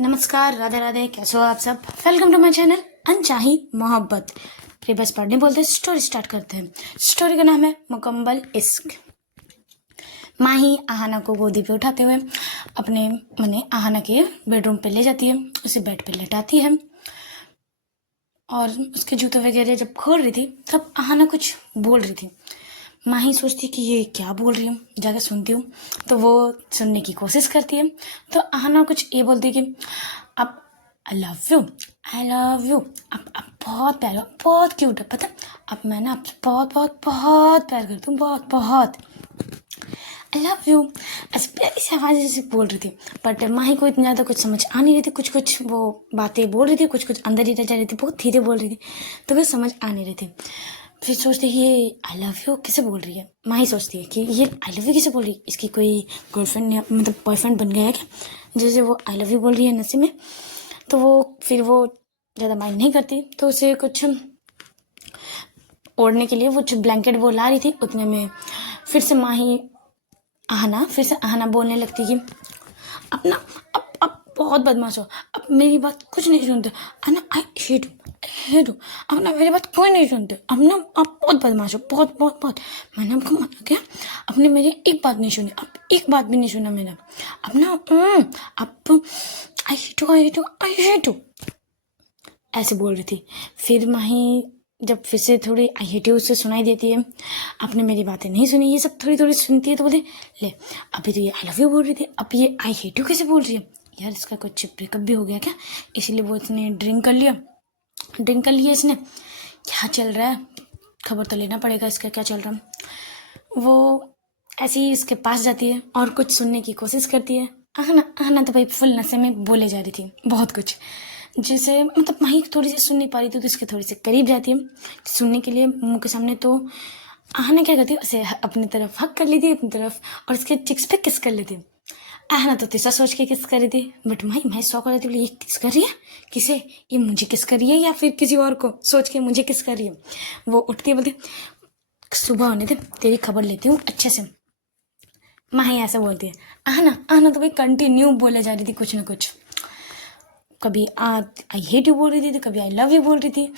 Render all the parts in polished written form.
नमस्कार, राधे राधे। कैसे हो आप सब? वेलकम टू माय चैनल अनचाही मोहब्बत। फिर बस पढ़ने बोलते स्टोरी स्टार्ट करते हैं। स्टोरी का नाम है मुकम्मल इश्क। माही आहाना को गोदी पे उठाते हुए अपने मने आहाना के बेडरूम पे ले जाती है, उसे बेड पे लेटाती है और उसके जूते वगैरह जब खोल रही थी तब आहाना कुछ बोल रही थी। माही सोचती कि ये क्या बोल रही हूँ, जाकर सुनती हूँ। तो वो सुनने की कोशिश करती है तो आहाना कुछ ये बोलती कि अब I love you, I love you. अब बहुत प्यार, बहुत क्यूट है, पता। अब मैं ना आपसे बहुत बहुत बहुत प्यार करती हूँ, बहुत बहुत। आई लव यू ऐसे प्यारी सी आवाज़ से बोल रही थी। बट माही को इतना ज़्यादा कुछ समझ आ नहीं रही थी। कुछ कुछ वो बातें बोल रही थी, कुछ कुछ अंदर ही रह जा रही थी, बहुत धीरे बोल रही थी, तो वो समझ आ नहीं रही थी। फिर सोचती है ये आई लव यू किसे बोल रही है। माही सोचती है कि ये आई लव यू किसे बोल रही है, इसकी कोई गर्लफ्रेंड मतलब बॉयफ्रेंड बन गया है क्या, जैसे वो आई लव यू बोल रही है नशे में। तो वो फिर वो ज़्यादा माइंड नहीं करती, तो उसे कुछ ओढ़ने के लिए वो जो ब्लैंकेट वो ला रही थी उतने में फिर से आहना बोलने लगती कि अपना अब बहुत बदमाश हो, अब मेरी बात कुछ नहीं सुनते, अन्ना आई हेट हूँ। अब ना मेरी बात कोई नहीं सुनते, अब ना आप बहुत बदमाश हो, बहुत बहुत बहुत। मैंने आपको मना किया, आपने मेरी एक बात नहीं सुनी, अब एक बात भी नहीं सुना मैंने। अब ना अब I hate you, I hate you, I hate you ऐसे बोल रही थी। फिर माही जब फिर से थोड़ी आई हेट यू उससे सुनाई देती है, आपने मेरी बातें नहीं सुनी, ये सब थोड़ी थोड़ी सुनती है, तो बोले ले अभी तो ये आई लव यू बोल रही थी, अब ये आई हेट यू कैसे बोल रही है। यार इसका कुछ ब्रेकअप भी हो गया क्या, इसीलिए वो इसने ड्रिंक कर लिया इसने। क्या चल रहा है, खबर तो लेना पड़ेगा इसका, क्या चल रहा है। वो ऐसे ही इसके पास जाती है और कुछ सुनने की कोशिश करती है। आहना तो भाई फुल नशे में बोले जा रही थी बहुत कुछ, जैसे मतलब माही थोड़ी सी सुन नहीं पा रही थी, तो इसके थोड़ी सी करीब जाती है सुनने के लिए मुंह के सामने। तो आहना क्या करती है, उसे अपनी तरफ हक कर लेती है अपनी तरफ और उसके चिक्स पे किस कर लेती है। आहना तो तीसरा सोच के किस कर रही थी, बट माही शौक हो रही थी, बोली ये किस कर रही है, किसे, ये मुझे किस कर रही है या फिर किसी और को सोच के मुझे किस कर रही है। वो उठती है, बोलती सुबह होने दे, तेरी खबर लेती हूँ अच्छे से। माही ऐसा बोलती है। आहना तो भाई कंटिन्यू बोले जा रही थी कुछ ना कुछ, कभी आई हेट यू बोल रही थी तो कभी आई लव यू बोल रही थी,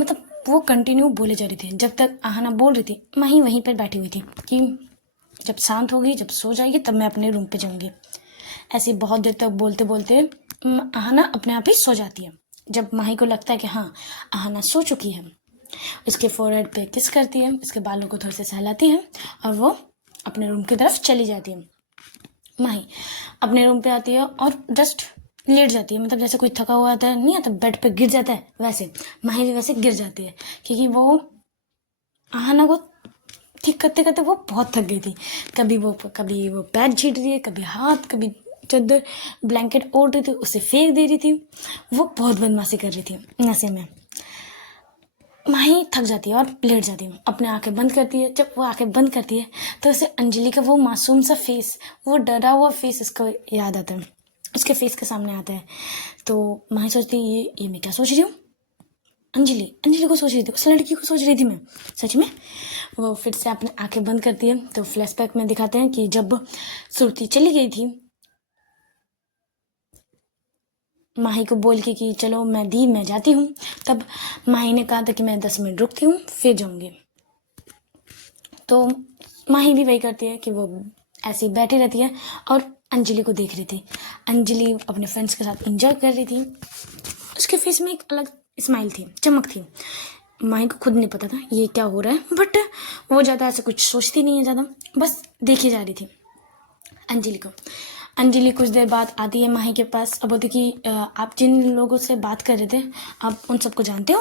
मतलब वो कंटिन्यू बोले जा रही थी। जब तक आहना बोल रही थी माही वहीं पर बैठी हुई थी कि जब शांत होगी, जब सो जाएगी, तब मैं अपने रूम पे जाऊंगी। ऐसे बहुत देर तक बोलते बोलते आहना अपने आप ही सो जाती है। जब माही को लगता है कि हाँ आहना सो चुकी है, उसके फोरहेड पे किस करती है, उसके बालों को थोड़े से सहलाती है और वो अपने रूम की तरफ चली जाती है। माही अपने रूम पे आती है और जस्ट लेट जाती है, मतलब जैसे कोई थका हुआ आता है नहीं आता बेड पे गिर जाता है, वैसे माही भी वैसे गिर जाती है, क्योंकि वो आहना को ठीक करते करते वो बहुत थक गई थी। कभी वो पैर छीट रही है, कभी हाथ, कभी चादर ब्लैंकेट ओढ़ रही थी, उसे फेंक दे रही थी। वो बहुत बदमाशी कर रही थी नशे में। माही थक जाती है और लेट जाती है, अपने आंखें बंद करती है। जब वो आंखें बंद करती है तो उसे अंजलि का वो मासूम सा फेस, वो डरा हुआ फेस उसको याद आता है, उसके फेस के सामने आता है। तो माही सोचती है ये मैं क्या सोच रही हूँ, अंजलि को सोच रही थी, उस लड़की को सोच रही थी मैं सच में। वो फिर से अपने आंखें बंद करती है तो फ्लैशबैक में दिखाते हैं कि जब सुरती चली गई थी माही को बोल के कि चलो मैं जाती हूँ, तब माही ने कहा था कि मैं 10 मिनट रुकती हूँ फिर जाऊँगी। तो माही भी वही करती है कि वो ऐसी बैठी रहती है और अंजलि को देख रही थी। अंजलि अपने फ्रेंड्स के साथ एंजॉय कर रही थी, उसके फेस में एक अलग स्माइल थी, चमक थी। माही को खुद नहीं पता था ये क्या हो रहा है, बट वो ज़्यादा ऐसा कुछ सोचती नहीं है, ज़्यादा बस देखी जा रही थी अंजलि को। अंजलि कुछ देर बाद आती है माही के पास, अब बोलती कि आप जिन लोगों से बात कर रहे थे आप उन सबको जानते हो।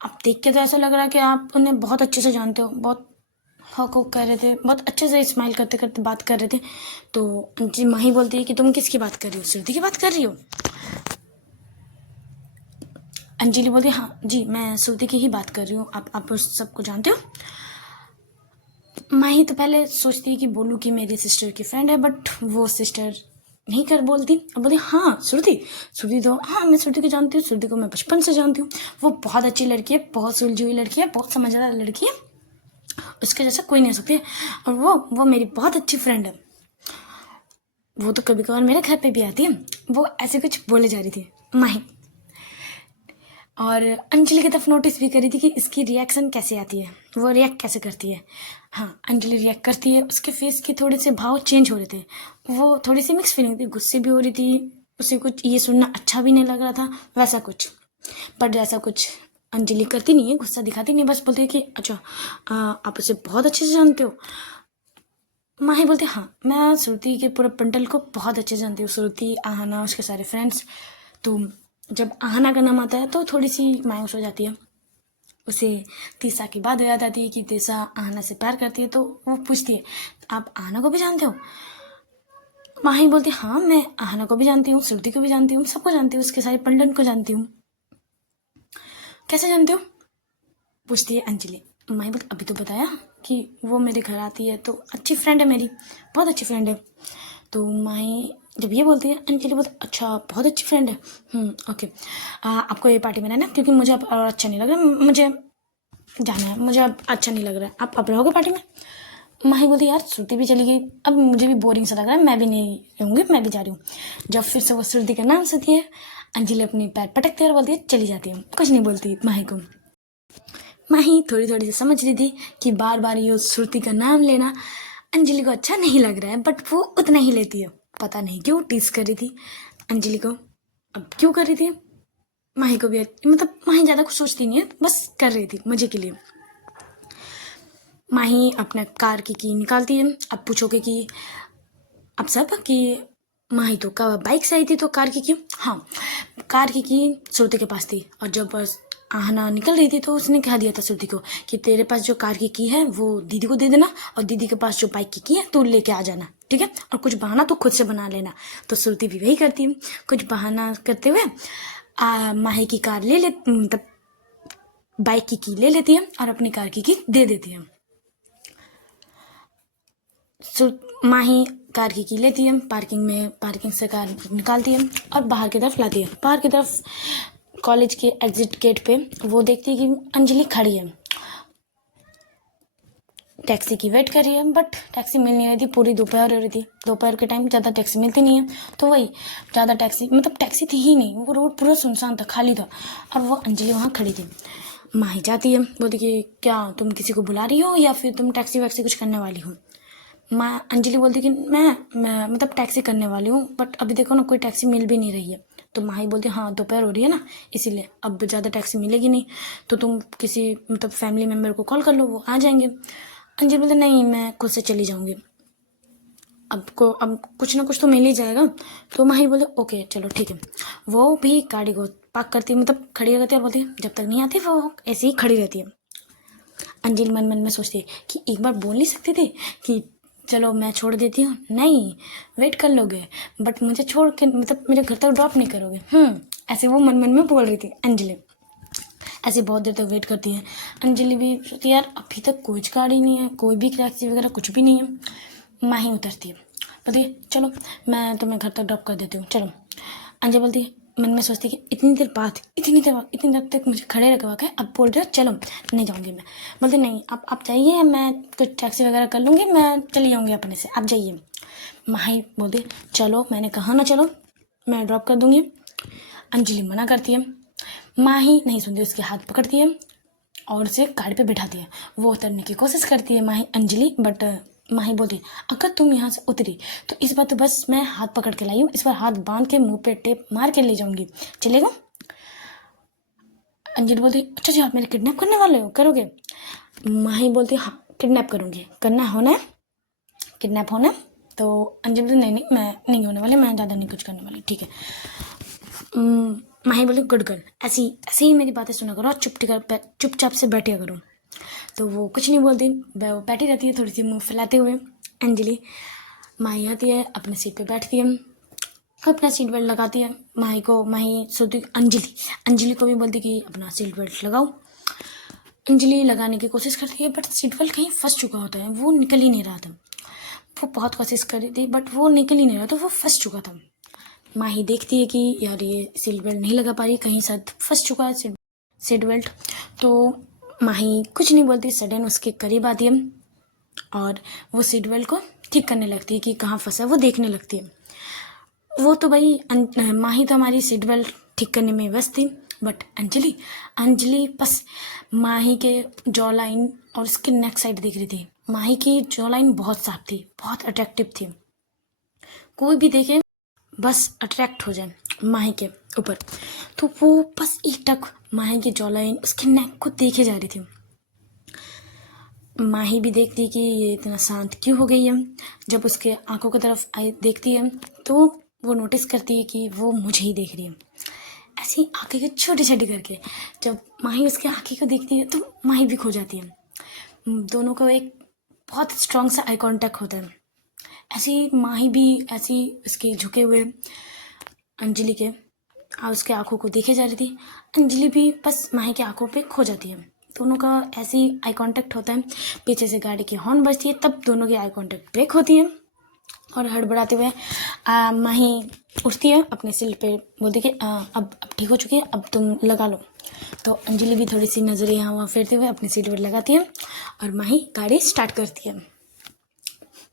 आप देख के तो ऐसा लग रहा है कि आप उन्हें बहुत अच्छे से जानते हो, बहुत हक कर रहे थे, बहुत अच्छे से स्माइल करते करते बात कर रहे थे। तो जी माही बोलती है कि तुम किसकी बात कर रही हो, श्रुति की बात कर रही हो। अंजलि बोलती है हाँ जी मैं श्रुति की ही बात कर रही हूँ, आप उस सबको जानते हो। माही तो पहले सोचती है कि बोलूँ कि मेरी सिस्टर की फ्रेंड है, बट वो सिस्टर नहीं कर बोलती। अब बोलती हाँ श्रुति तो हाँ मैं श्रुति को जानती हूँ, श्रुति को मैं बचपन से जानती हूँ, वो बहुत अच्छी लड़की है, बहुत सुलझी हुई लड़की है, बहुत समझदार लड़की है, उसके जैसा कोई नहीं हो सकती, और वो मेरी बहुत अच्छी फ्रेंड है। वो तो कभी कभार मेरे घर पे भी आती है। वो ऐसे कुछ बोले जा रही थी माही, और अंजलि की तरफ नोटिस भी करी थी कि इसकी रिएक्शन कैसे आती है, वो रिएक्ट कैसे करती है। हाँ, अंजलि रिएक्ट करती है, उसके फेस के थोड़े से भाव चेंज हो रहे थे, वो थोड़ी सी मिक्स फीलिंग थी, गुस्से भी हो रही थी, उसे कुछ ये सुनना अच्छा भी नहीं लग रहा था वैसा कुछ। पर जैसा कुछ अंजलि करती नहीं है, गुस्सा दिखाती नहीं, बस बोलती है कि अच्छा आप उसे बहुत अच्छे से जानते हो। माही बोलती हाँ, मैं श्रुति के पूरे पंटल को बहुत अच्छे से जानती हूँ, श्रुति, आहना, उसके सारे फ्रेंड्स। तो जब आहना का नाम आता है तो थोड़ी सी मायूस हो जाती है, उसे तीसा की बात याद आती है कि तीसा आहना से प्यार करती है। तो वो पूछती है आप आहना को भी जानते हो? माही बोलती हाँ, मैं आहना को भी जानती हूँ, श्रुति को भी जानती हूँ, सबको जानती हूँ, उसके सारे पंडन को जानती हूँ। कैसे जानते हो? पूछती है अंजलि। माही बोलती अभी तो बताया कि वो मेरे घर आती है, तो अच्छी फ्रेंड है मेरी, बहुत अच्छी फ्रेंड है। तो माही जब ये बोलती है, अंजलि बोलती अच्छा बहुत अच्छी फ्रेंड है, ओके, आपको ये पार्टी में रहना, क्योंकि मुझे अब और अच्छा नहीं लग रहा, मुझे जाना है, मुझे अब अच्छा नहीं लग रहा है, आप अब रहोगे पार्टी में? माही बोलती यार श्रुति भी चली गई, अब मुझे भी बोरिंग सा लग रहा है, मैं भी नहीं रहूँगी, मैं भी जा रही हूँ। जब फिर से वो श्रुति का नाम सुनती है, अंजलि अपनी पैर पटकती है और बोलती है चली जाती है, कुछ नहीं बोलती माही को। माही थोड़ी थोड़ी सी समझ रही थी कि बार बार ये श्रुति का नाम लेना अंजलि को अच्छा नहीं लग रहा है, बट वो उतना ही लेती है, पता नहीं क्यों टीज कर रही थी अंजलि को। अब क्यों कर रही थी माही को भी, मतलब माही ज़्यादा कुछ सोचती नहीं है, बस कर रही थी मजे के लिए। माही अपना कार की निकालती है। अब पूछोगे कि अब सब कि माही तो बाइक से आई थी, तो कार की हाँ, कार की श्रुति के पास थी, और जब आहना निकल रही थी तो उसने कह दिया था श्रुति को कि तेरे पास जो कार की है वो दीदी को दे देना, और दीदी के पास जो बाइक की है तो लेके आ जाना, ठीक है, और कुछ बहाना तो खुद से बना लेना। तो श्रुति भी वही करती है, कुछ बहाना करते हुए माही की कार ले ले, मतलब बाइक की ले लेती है और अपनी कार की दे देती है। माही कार की लेती है, पार्किंग से कार निकालती है और बाहर की तरफ लाती है। बाहर की तरफ कॉलेज के एग्जिट गेट पे वो देखती है कि अंजलि खड़ी है, टैक्सी की वेट कर रही है, बट टैक्सी मिल नहीं रही थी, पूरी दोपहर हो रही थी, दोपहर के टाइम ज़्यादा टैक्सी मिलती नहीं है, तो वही ज़्यादा टैक्सी, मतलब टैक्सी थी ही नहीं, वो रोड पूरा सुनसान था, खाली था, और वो अंजलि वहाँ खड़ी थी। माही जाती है, बोलती कि क्या तुम किसी को बुला रही हो या फिर तुम टैक्सी वैक्सी कुछ करने वाली हो? अंजलि बोलती कि मैं मतलब टैक्सी करने वाली हूँ, बट अभी देखो ना कोई टैक्सी मिल भी नहीं रही है। तो माही बोलती हाँ, दोपहर हो रही है ना, इसीलिए अब ज़्यादा टैक्सी मिलेगी नहीं, तो तुम किसी मतलब फैमिली मेम्बर को कॉल कर लो, वो आ जाएंगे। अंजलि बोलती नहीं, मैं खुद से चली जाऊँगी, अब कुछ ना कुछ तो मिल ही जाएगा। तो माही बोले ओके चलो ठीक है। वो भी गाड़ी को पार्क करती, मतलब खड़ी रहती है, और बोलती है जब तक नहीं आती वो ऐसे ही खड़ी रहती है। अंजलि मन मन में सोचती है कि एक बार बोल नहीं सकती थी कि चलो मैं छोड़ देती हूँ, नहीं वेट कर लोगे, बट मुझे छोड़ के मतलब मेरे घर तक ड्रॉप नहीं करोगे, ऐसे वो मन मन में बोल रही थी अंजलि। ऐसे बहुत देर तक वेट करती है अंजलि भी, सोचती यार अभी तक कोई गाड़ी नहीं है, कोई भी टैक्सी वगैरह कुछ भी नहीं है। माही उतरती है, बोलती है चलो मैं तुम्हें घर तक ड्रॉप कर देती हूँ, चलो। अंजलि बोलती है, मन में सोचती कि इतनी देर तक मुझे खड़े रखवा के अब बोल रहे हो चलो, नहीं जाऊँगी मैं। बोलती नहीं आप जाइए, मैं कुछ टैक्सी वगैरह कर लूँगी, मैं चली जाऊँगी अपने से, आप जाइए। माही बोलती चलो, मैंने कहा ना चलो, मैं ड्रॉप कर दूँगी। अंजलि मना करती है, माही नहीं सुनती, उसके हाथ पकड़ती है और उसे गाड़ी पे बिठाती है। वो उतरने की कोशिश करती है माही अंजलि, बट माही बोलती अगर तुम यहाँ से उतरी तो इस बार तो बस मैं हाथ पकड़ के लाई हूँ, इस बार हाथ बांध के मुंह पे टेप मार के ले जाऊंगी, चलेगा? अंजलि बोलती अच्छा जी, आप मेरे किडनैप करने वाले हो, करोगे? माही बोलती हाँ किडनैप करूँगी, करना होना है, किडनैप होना है। तो अंजलि बोलती नहीं नहीं, मैं नहीं होने वाली, मैं ज़्यादा नहीं कुछ करने वाली, ठीक है। माही बोली गुड गर्ल, ऐसी ऐसे ही मेरी बातें सुना करो, चुपचाप से बैठिया करो। तो वो कुछ नहीं बोलती, वो बैठी रहती है थोड़ी सी मुंह फैलाते हुए। अंजलि माही आती है, अपने सीट पे बैठती है, अपना सीट बेल्ट लगाती है। माही सोती अंजलि को भी बोलती कि अपना सीट बेल्ट लगाओ। अंजलि लगाने की कोशिश करती है, बट सीट बेल्ट कहीं फंस चुका होता है, वो निकल ही नहीं रहा था। वो बहुत कोशिश कर रही थी बट वो निकल ही नहीं रहा था, वो फंस चुका था। माही देखती है कि यार ये सीट बेल्ट नहीं लगा पा रही, कहीं शायद फंस चुका है सीट बेल्ट। तो माही कुछ नहीं बोलती, सडन उसके करीब आती है और वो सीट बेल्ट को ठीक करने लगती है कि कहाँ फंसा है, वो देखने लगती है। वो तो भाई माही तो हमारी सीट बेल्ट ठीक करने में व्यस्त थी, बट अंजलि अंजलि बस माही के जॉ लाइन और उसके नेक साइड देख रही थी। माही की जॉ लाइन बहुत साफ थी, बहुत अट्रैक्टिव थी, कोई भी देखे बस अट्रैक्ट हो जाए माही के ऊपर। तो वो बस एकटक माही की जॉ लाइन, उसके नेक को देखे जा रही थी। माही भी देखती कि ये इतना शांत क्यों हो गई है। जब उसके आंखों की तरफ आई देखती है तो वो नोटिस करती है कि वो मुझे ही देख रही है, ऐसे ही आंखें के छोटे छोटे करके। जब माही उसके आंखें को देखती है तो माही भी खो जाती है। दोनों का एक बहुत स्ट्रॉन्ग सा आई कांटेक्ट होता है। ऐसे ही माही भी ऐसी उसके झुके हुए अंजलि के उसके आंखों को देखे जा रही थी। अंजलि भी बस माही के आंखों पे खो जाती है। दोनों का ऐसे ही आई कांटेक्ट होता है। पीछे से गाड़ी की हॉर्न बजती है, तब दोनों की आई कांटेक्ट ब्रेक होती है और हड़बड़ाते हुए माही उठती है अपने सीट पे, बोलती कि अब ठीक हो चुकी है, अब तुम लगा लो। तो अंजलि भी थोड़ी सी नज़रें यहाँ वहाँ फेरते हुए अपनी सीट पर लगाती है और माही गाड़ी स्टार्ट करती है।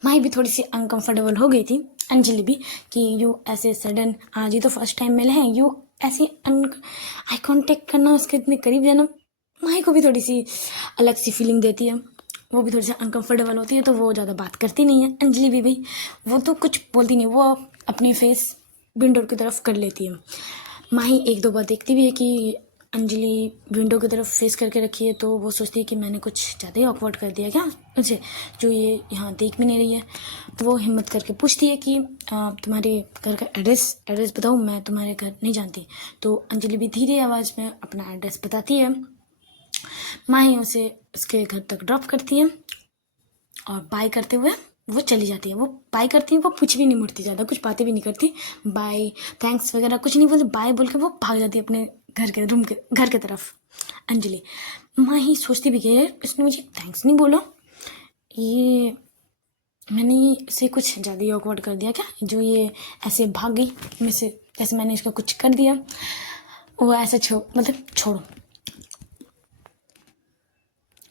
माही भी थोड़ी सी अनकंफर्टेबल हो गई थी, अंजलि भी, कि यू ऐसे सडन, आज ही तो फर्स्ट टाइम मिले हैं, यू ऐसे आई कांटेक्ट करना, उसके इतने करीब जाना माही को भी थोड़ी सी अलग सी फीलिंग देती है। वो भी थोड़ी सी अनकंफर्टेबल होती है, तो वो ज़्यादा बात करती नहीं है। अंजलि भी भाई वो तो कुछ बोलती नहीं, वो अपनी फेस विंडो की तरफ कर लेती है। माही एक दो बार देखती भी है कि अंजलि विंडो की तरफ फेस करके रखी है, तो वो सोचती है कि मैंने कुछ ज़्यादा ही ऑकवर्ड कर दिया क्या उनसे, जो ये यहाँ देख भी नहीं रही है। तो वो हिम्मत करके पूछती है कि तुम्हारे घर का एड्रेस बताओ, मैं तुम्हारे घर नहीं जानती। तो अंजलि भी धीरे आवाज़ में अपना एड्रेस बताती है। माही उसे उसके घर तक ड्रॉप करती है और बाय करते हुए वो चली जाती है। वो बाय करती है, वो कुछ भी नहीं मुड़ती, ज़्यादा कुछ बातें भी नहीं करती, बाय थैंक्स वगैरह कुछ नहीं बोलती, बाय बोल के वो भाग जाती है अपने घर के तरफ। अंजलि माही सोचती भी कि इसने मुझे थैंक्स नहीं बोला, ये मैंने इसे कुछ ज़्यादा ही ऑकवर्ड कर दिया क्या, जो ये ऐसे भाग गई मेरे से, जैसे मैंने इसको कुछ कर दिया। वो ऐसे छोड़ो।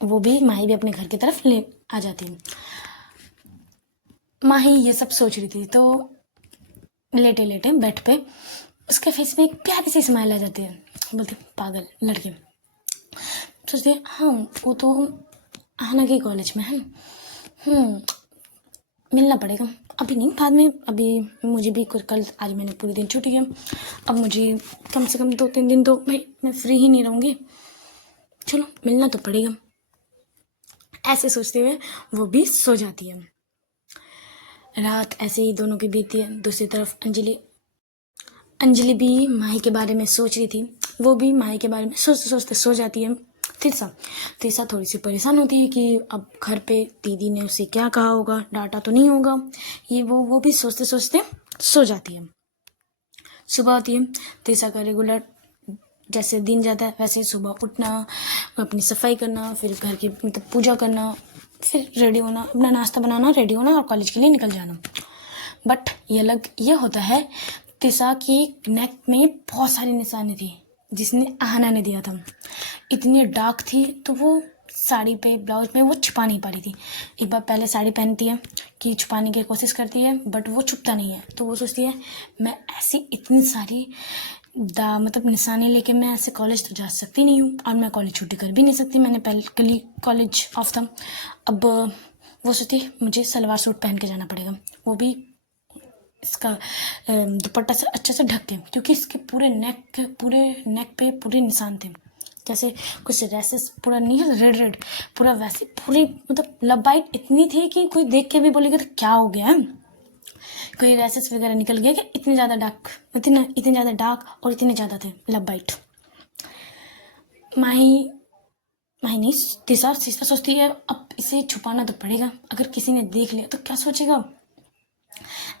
वो भी माही भी अपने घर की तरफ ले आ जाती है। माही ये सब सोच रही थी, तो लेटे लेटे बेड पे उसके फेस में एक प्यारी सी स्माइल आ जाती है। बोलती पागल लड़के, सोचते हाँ वो तो आहना के कॉलेज में है, मिलना पड़ेगा, अभी नहीं बाद में, अभी मुझे भी कल आज मैंने पूरे दिन छुट्टी है, अब मुझे कम से कम 2-3 दिन तो भाई मैं फ्री ही नहीं रहूँगी, चलो मिलना तो पड़ेगा। ऐसे सोचते हुए वो भी सो जाती है। रात ऐसे ही दोनों की बीतती है। दूसरी तरफ अंजलि भी माही के बारे में सोच रही थी, वो भी माही के बारे में सोचते सोचते सो जाती है। तीसरा थोड़ी सी परेशान होती है कि अब घर पे दीदी ने उसे क्या कहा होगा, डांटा तो नहीं होगा, ये वो भी सोचते सोचते सो जाती है। सुबह होती है, तीसरा का रेगुलर जैसे दिन जाता है वैसे सुबह उठना, अपनी सफाई करना, फिर घर की मतलब पूजा करना, फिर रेडी होना, अपना नाश्ता बनाना, रेडी होना और कॉलेज के लिए निकल जाना। बट ये होता है, तिशा की नेक में बहुत सारी निशानी थी जिसने आहना ने दिया था। इतनी डार्क थी तो वो साड़ी पे ब्लाउज में वो छुपा नहीं पा रही थी। एक बार पहले साड़ी पहनती है कि छुपाने की कोशिश करती है, बट वो छुपता नहीं है। तो वो सोचती है मैं ऐसी इतनी सारी मतलब निशानी लेके मैं ऐसे कॉलेज तो जा सकती नहीं हूँ, और मैं कॉलेज छुट्टी कर भी नहीं सकती, मैंने पहले कॉलेज ऑफ था। अब वो सोचती मुझे सलवार सूट पहन के जाना पड़ेगा, वो भी इसका दुपट्टा से अच्छे से ढक के, क्योंकि इसके पूरे नेक पे पूरे निशान थे, जैसे कुछ रैसेस पूरा नहीं है रेड पूरा, वैसे पूरी मतलब लंबाई इतनी थी कि कोई देख के भी बोलेगा तो क्या हो गया है, कोई रैसेस वगैरह निकल गया कि इतने ज़्यादा डार्क और इतने ज़्यादा थे लंबाइट। माही नहीं तीसरा सोचती है अब इसे छुपाना तो पड़ेगा, अगर किसी ने देख लिया तो क्या सोचेगा।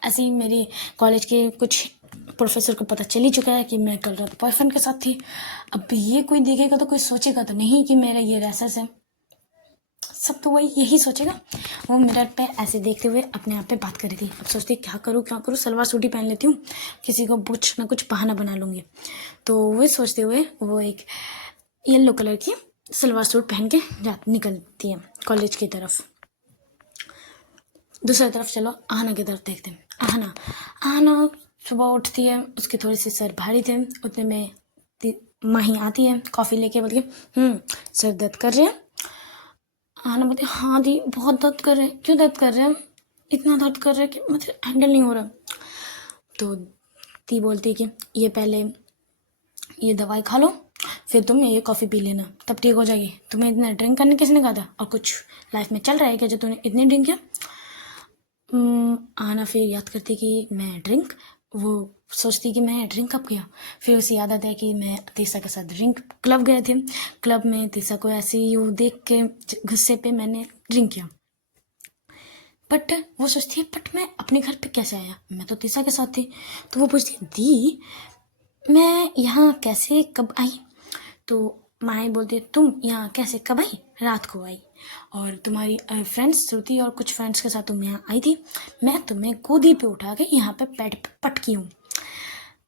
ऐसे ही मेरे कॉलेज के कुछ प्रोफेसर को पता चल ही चुका है कि मैं कल रात बॉयफ्रेंड के साथ थी, अब ये कोई देखेगा तो कोई सोचेगा तो नहीं कि मेरा ये रैसेस है, सब तो वही यही सोचेगा। वो मिरर पे ऐसे देखते हुए अपने आप पे बात कर रही थी। अब सोचती क्या करूँ, सलवार सूट ही पहन लेती हूँ, किसी को कुछ ना कुछ बहाना बना लूँगी। तो वो सोचते हुए वो एक येलो कलर की सलवार सूट पहन के निकलती है कॉलेज की तरफ। दूसरी तरफ चलो आहना की तरफ देखते हैं। आहना सुबह उठती है, उसके थोड़े से सर भारी थे, उतने में माही आती है कॉफ़ी लेके, बोलती है सर दर्द कर रहे हैं। आना बोलती है हाँ दी बहुत दर्द कर रहे हैं। क्यों दर्द कर रहे हैं? इतना दर्द कर रहे हैं कि मुझे हैंडल नहीं हो रहा। तो दी बोलती है कि ये पहले ये दवाई खा लो, फिर तुम ये कॉफ़ी पी लेना, तब ठीक हो जाएगी। तुम्हें इतना ड्रिंक करने किसने कहा था? और कुछ लाइफ में चल रहा है क्या जो तूने इतनी ड्रिंक किया? आना फिर याद करती कि मैं ड्रिंक, वो सोचती कि मैं ड्रिंक कब किया। फिर उसे याद आता है कि मैं तीसा के साथ ड्रिंक क्लब गए थे, क्लब में तीसा को ऐसे ही देख के गुस्से पे मैंने ड्रिंक किया। बट वो सोचती है बट मैं अपने घर पे कैसे आया, मैं तो तीसा के साथ थी। तो वो पूछती है दी मैं यहाँ कैसे कब आई? तो माए बोलती है तुम यहाँ कैसे कब आई? रात को आई, और तुम्हारी फ्रेंड्स श्रुति और कुछ फ्रेंड्स के साथ तुम यहाँ आई थी, मैं तुम्हें गोदी पे उठा के यहाँ पे पेट पे पटकी हूँ।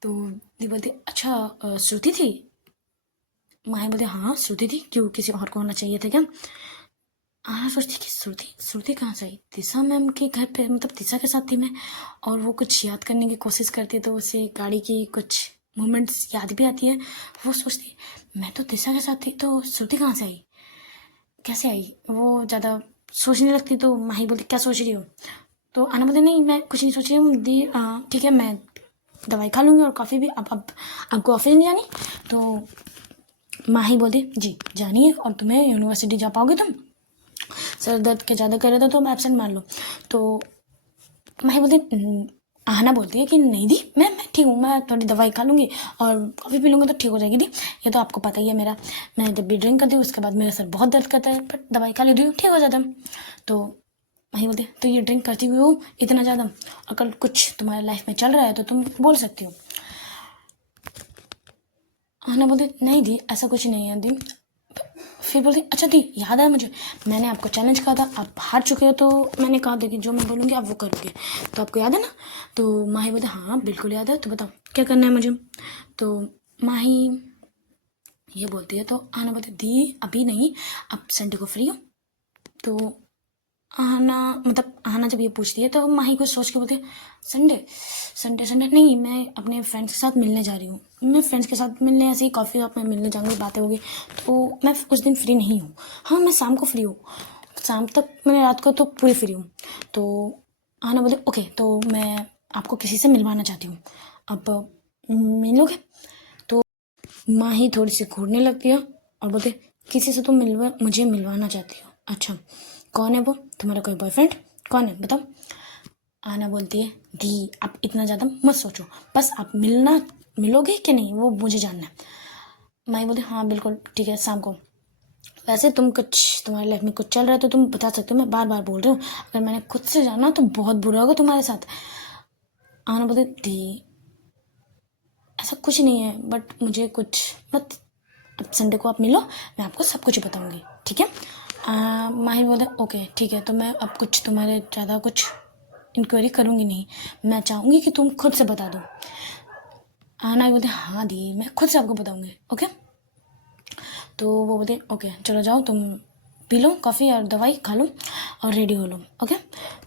तो दी बोलती अच्छा श्रुति थी? माए बोलती हाँ श्रुति थी, क्यों किसी और को होना चाहिए था क्या? सोचती कि श्रुति कहाँ से आई? तीसा मैम के घर पे, मतलब तीसा के साथ थी मैं। और वो कुछ याद करने की कोशिश करती है तो उसे गाड़ी की कुछ मोमेंट्स याद भी आती है। वो सोचती मैं तो तीसा के साथ थी, तो श्रुति कहाँ से आई, कैसे आई? वो ज़्यादा सोचने लगती। तो माही बोलती क्या सोच रही हो? तो आना बोलती नहीं मैं कुछ नहीं सोच रही हूँ दी, ठीक है मैं दवाई खा लूँगी और कॉफ़ी भी। अब आपको ऑफिस नहीं जानी? तो माही बोलती जी जानिए, और तुम्हें यूनिवर्सिटी जा पाओगे तुम? सर दर्द के ज़्यादा कर रहे थे तो मैं एब्सेंट मान लो। तो माही बोलती आहना बोलती है कि नहीं दी मैं ठीक हूँ, मैं थोड़ी दवाई खा लूँगी और कॉफ़ी पी लूँगी तो ठीक हो जाएगी दी। ये तो आपको पता ही है मेरा, मैं जब भी ड्रिंक करती हूँ उसके बाद मेरा सर बहुत दर्द करता है, बट दवाई खा लेती हूँ ठीक हो जाता है। तो माही बोलती तो ये ड्रिंक करती हुई हो इतना ज़्यादा, और कल कुछ तुम्हारे लाइफ में चल रहा है तो तुम बोल सकती हो। आहना बोलती नहीं दी ऐसा कुछ नहीं है दी। फिर बोलती अच्छा दी याद है मुझे, मैंने आपको चैलेंज कहा था, आप हार चुके हो, तो मैंने कहा था कि जो मैं बोलूँगी आप वो करोगे, तो आपको याद है ना? तो माही बोलती हाँ बिल्कुल याद है, तो बताओ क्या करना है मुझे? तो माही ये बोलती है तो आना बोलती दी अभी नहीं, आप संडे को फ्री हो? तो आना जब ये पूछती है तो माही कुछ सोच के बोलती है संडे संडे संडे नहीं, मैं अपने फ्रेंड्स के साथ मिलने जा रही हूँ, मैं फ्रेंड्स के साथ मिलने ऐसे ही कॉफ़ी शॉप में मिलने जाऊँगी, बातें होगी, तो मैं उस दिन फ्री नहीं हूँ। हाँ मैं शाम को फ्री हूँ, शाम तक मैंने रात को तो पूरी फ्री हूँ। तो आना बोले ओके तो मैं आपको किसी से मिलवाना चाहती हूँ, आप मिलोगे? तो माही थोड़ी सी घूरने लगती है और बोलते किसी से तुम मुझे मिलवाना चाहती हो? अच्छा कौन है वो? तुम्हारा कोई बॉयफ्रेंड? कौन है बताओ? आना बोलती है दी आप इतना ज़्यादा मत सोचो, बस आप मिलोगे कि नहीं वो मुझे जानना है। माही बोलती हाँ बिल्कुल ठीक है शाम को। वैसे तुम्हारी लाइफ में कुछ चल रहा है तो तुम बता सकते हो, मैं बार बार बोल रही हूँ, अगर मैंने खुद से जाना तो बहुत बुरा होगा तुम्हारे साथ। आना बोलती दी ऐसा कुछ नहीं है, बट मुझे कुछ मत, अब संडे को आप मिलो, मैं आपको सब कुछ बताऊंगी ठीक है? माहिर बोले ओके ठीक है, तो मैं अब कुछ तुम्हारे ज़्यादा कुछ इंक्वायरी करूँगी नहीं, मैं चाहूँगी कि तुम खुद से बता दो। आना बोलते हाँ दी मैं खुद से आपको बताऊँगी ओके। तो वो बोलते ओके चलो जाओ तुम पी लो कॉफ़ी और दवाई खा लो और रेडी हो लो ओके।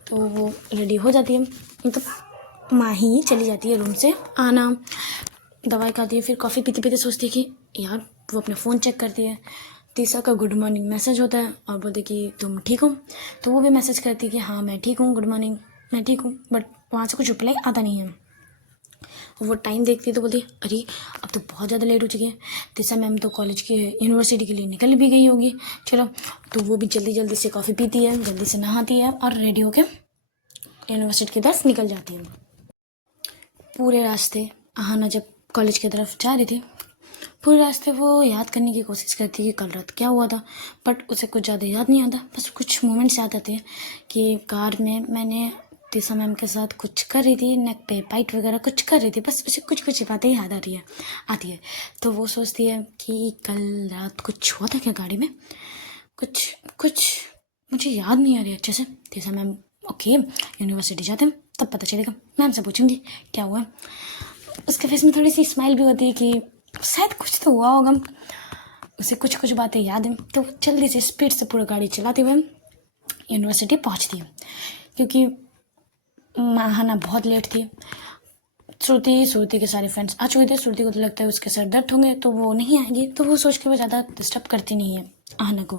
तो वो रेडी हो जाती है, मतलब माही चली जाती है रूम से। आना दवाई खाती है, फिर कॉफ़ी पीते पीते सोचती है कि यार, वो अपना फ़ोन चेक करती है, तीसरा का गुड मॉर्निंग मैसेज होता है और बोलते कि तुम ठीक हो? तो वो भी मैसेज करती है कि हाँ मैं ठीक हूँ, गुड मॉर्निंग मैं ठीक हूँ, बट वहाँ से कुछ रिप्लाई आता नहीं है। वो टाइम देखती है तो बोलती अरे अब तो बहुत ज़्यादा लेट हो चुकी है, तीसरा मैम तो कॉलेज के यूनिवर्सिटी के लिए निकल भी गई होगी, चलो। तो वो भी जल्दी जल्दी से कॉफ़ी पीती है, जल्दी से नहाती है और रेडी होके यूनिवर्सिटी की तरफ निकल जाती है। पूरे रास्ते आहना जब कॉलेज की तरफ जा रही थी, पूरे रास्ते वो याद करने की कोशिश करती है कि कल रात क्या हुआ था, बट उसे कुछ ज़्यादा याद नहीं आता, बस कुछ मोमेंट्स याद आते हैं कि कार में मैंने तीसा मैम के साथ कुछ कर रही थी, नेक पे पाइट वगैरह कुछ कर रही थी, बस उसे कुछ कुछ बातें याद आती है। तो वो सोचती है कि कल रात कुछ हुआ था क्या गाड़ी में, कुछ मुझे याद नहीं आ रही अच्छे से। तीसा मैम ओके यूनिवर्सिटी जाते हैं तब पता चलेगा, मैम से पूछूंगी क्या हुआ। उसके फेस में थोड़ी सी स्माइल भी होती है कि शायद कुछ तो हुआ होगा, उसे कुछ कुछ बातें याद हैं। तो जल्दी से स्पीड से पूरा गाड़ी चलाते हुए यूनिवर्सिटी पहुंचती है, क्योंकि आहना बहुत लेट थी। श्रुति के सारे फ्रेंड्स आ चुके थे। श्रुति को तो लगता है उसके सर दर्द होंगे तो वो नहीं आएगी, तो वो सोच के वो ज़्यादा डिस्टर्ब करती नहीं है आहना को।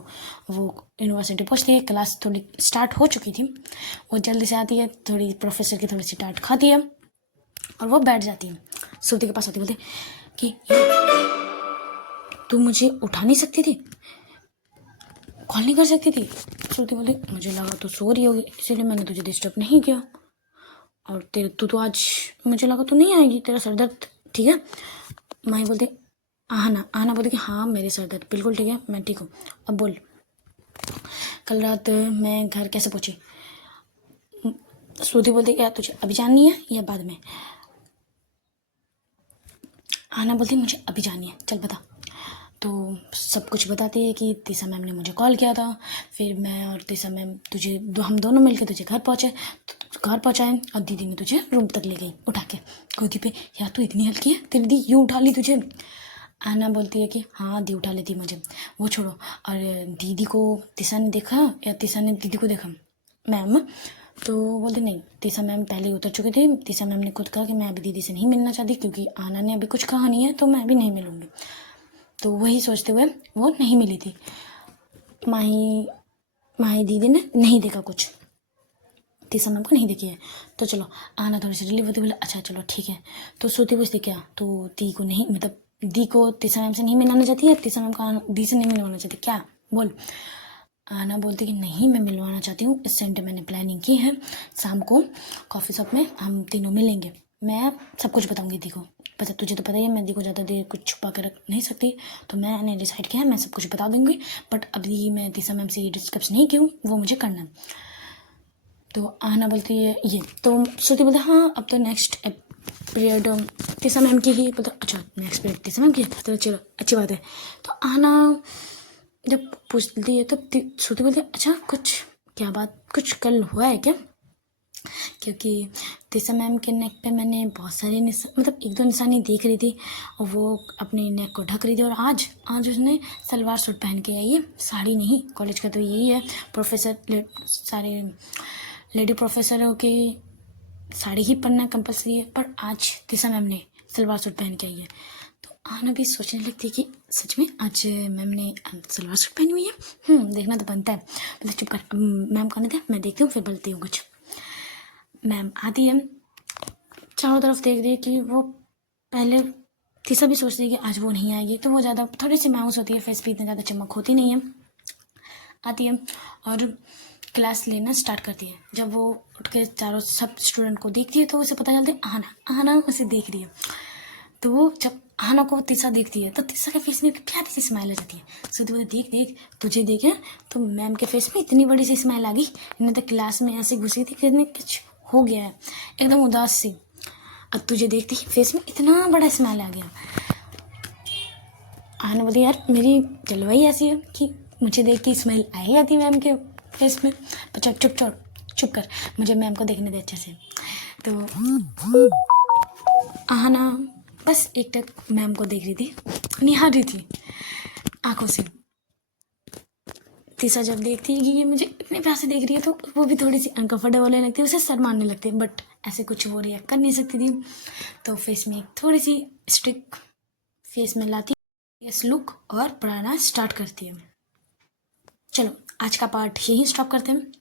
वो यूनिवर्सिटी पहुँचती है, क्लास थोड़ी स्टार्ट हो चुकी थी, वो जल्दी से आती है, थोड़ी प्रोफेसर की थोड़ी सी डांट खाती है और वो बैठ जाती है। श्रुति के पास आती, बोलती कि तू मुझे उठा नहीं सकती थी, कॉल नहीं कर सकती थी? श्रुति बोली मुझे लगा तो सो रही होगी इसीलिए मैंने तुझे डिस्टर्ब नहीं किया, और तेरे तू तो आज मुझे लगा तू नहीं आएगी, तेरा सर दर्द ठीक है? माही बोलती आहना बोलती कि हाँ मेरे सर दर्द बिल्कुल ठीक है, मैं ठीक हूँ। अब बोल, कल रात मैं घर कैसे पहुँची? श्रुति बोलती क्या तुझे अभी जाननी है या बाद में? आहना बोलती मुझे अभी जाननी है, चल बता। तो सब कुछ बताती है कि तीसा मैम ने मुझे कॉल किया था, फिर मैं और तीसा मैम हम दोनों मिलकर तुझे घर पहुँचाए और दीदी ने तुझे रूम तक ले गई उठा के गोदी पे। यार तू इतनी हल्की है, तेरी दी यूँ उठा ली तुझे? आहना बोलती है कि हाँ दी उठा लेती मुझे, वो छोड़ो। और दीदी को तीसा ने देखा या तीसा ने दीदी को देखा मैम? तो बोलते नहीं, तीसा मैम पहले ही उतर चुके थे। तीसा मैम ने खुद कहा कि मैं अभी दीदी से नहीं मिलना चाहती क्योंकि आहना ने अभी कुछ कहा नहीं है तो मैं अभी नहीं मिलूँगी। तो वही सोचते हुए वो नहीं मिली थी। माही दीदी ने नहीं देखा कुछ, तीसा मैम को नहीं देखी है। तो चलो आहना थोड़ी सी रिलीव होती, बोले अच्छा चलो ठीक है। तो श्रुति पूछती क्या तो दी को नहीं, मतलब दी को तीसा मैम से नहीं मिलाना चाहती है, तीसा मैम को दी से नहीं मिलवाना चाहती क्या? बोल। आहना बोलती कि नहीं मैं मिलवाना चाहती हूँ, इस सेंटर मैंने प्लानिंग की है, शाम को कॉफ़ी शॉप में हम तीनों मिलेंगे, मैं सब कुछ बताऊँगी दी को। पता तुझे तो पता ही है मैं दी को ज़्यादा देर कुछ छुपा के रख नहीं सकती, तो मैंने डिसाइड किया है मैं सब कुछ बता दूँगी, बट अभी मैं तीसा मैम से ये डिस्कस नहीं की हूँ, वो मुझे करना है। तो आहना बोलती है ये, तो श्रुति बोलते हाँ अब तो नेक्स्ट पीरियड तीसा मैम की ही, बोलते अच्छा नेक्स्ट पीरियड तीसा मैम की, तो चलो अच्छी बात है। तो आहना जब पूछती है तब श्रुति बोलती है अच्छा क्या बात, कुछ कल हुआ है क्या? क्योंकि तीसा मैम के नेक पे मैंने बहुत सारी मतलब 1-2 निशानी देख रही थी और वो अपने नेक को ढक रही थी, और आज उसने सलवार सूट पहन के आई है, साड़ी नहीं। कॉलेज का तो यही है, सारे लेडी प्रोफेसरों की साड़ी ही पहनना कंपलसरी है, पर आज तीसा मैम ने सलवार सूट पहन के आई है। तो आहना भी सोचने लगती है कि सच में आज मैम ने सलवार सूट पहनी हुई है, देखना तो बनता है। मतलब चुप कर, मैम कहने थे मैं देखती हूँ फिर बोलती हूँ कुछ। मैम आती है, चारों तरफ देख रही है कि वो पहले तीसा भी सोचती है कि आज वो नहीं आएगी, तो वो ज़्यादा थोड़ी सी मायूस होती है, फेस पे इतनी ज़्यादा चमक होती नहीं है। आती है और क्लास लेना स्टार्ट करती है। जब वो उठ के चारों सब स्टूडेंट को देखती है तो उसे पता चलता है आहना उसे देख रही है। तो वो जब आहना को तीसा देखती है तो तीसा के फेस में प्यारी सी स्माइल आ जाती है। सो तो देख तुझे देखे तो मैम के फेस में इतनी बड़ी सी स्माइल आ गई, इन्हें तो क्लास में ऐसे घुसी थी कि कुछ हो गया है, एकदम उदास सी। अब तुझे देखती ही फेस में इतना बड़ा स्माइल आ गया। आहना बोली यार मेरी जलवाई ऐसी है कि मुझे देख के स्माइल आ ही जाती मैम के फेस में। बच्चा चुप कर, मुझे मैम को देखने दे अच्छे से। तो आहना बस एक टक मैम को देख रही थी, निहार रही थी आंखों से। तीसा जब देखती है कि ये मुझे इतने प्यार से देख रही है तो वो भी थोड़ी सी अनकंफर्टेबल होने लगती है, उसे शर्माने लगती है, बट ऐसे कुछ वो रिएक्ट कर नहीं सकती थी। तो फेस में थोड़ी सी स्ट्रिक्ट फेस में लाती यस लुक और पढ़ाना स्टार्ट करती है। चलो आज का पार्ट यही स्टॉप करते हैं।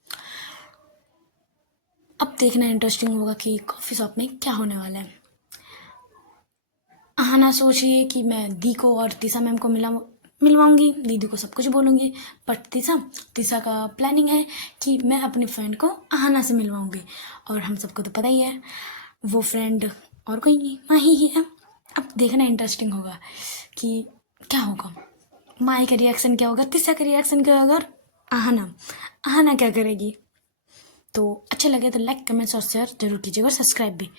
अब देखना इंटरेस्टिंग होगा कि कॉफ़ी शॉप में क्या होने वाला है। आहना सोच रही है कि मैं दी को और तीसा मैम को मिलवाऊंगी, दीदी को सब कुछ बोलूँगी, बट तीसा का प्लानिंग है कि मैं अपनी फ्रेंड को आहना से मिलवाऊंगी, और हम सबको तो पता ही है वो फ्रेंड और कोई नहीं माही ही है। अब देखना इंटरेस्टिंग होगा कि क्या होगा, माही का रिएक्शन क्या होगा, तीसा का रिएक्शन क्या होगा, और आहना क्या करेगी। तो अच्छा लगे तो लाइक कमेंट्स और शेयर जरूर कीजिएगा और सब्सक्राइब भी।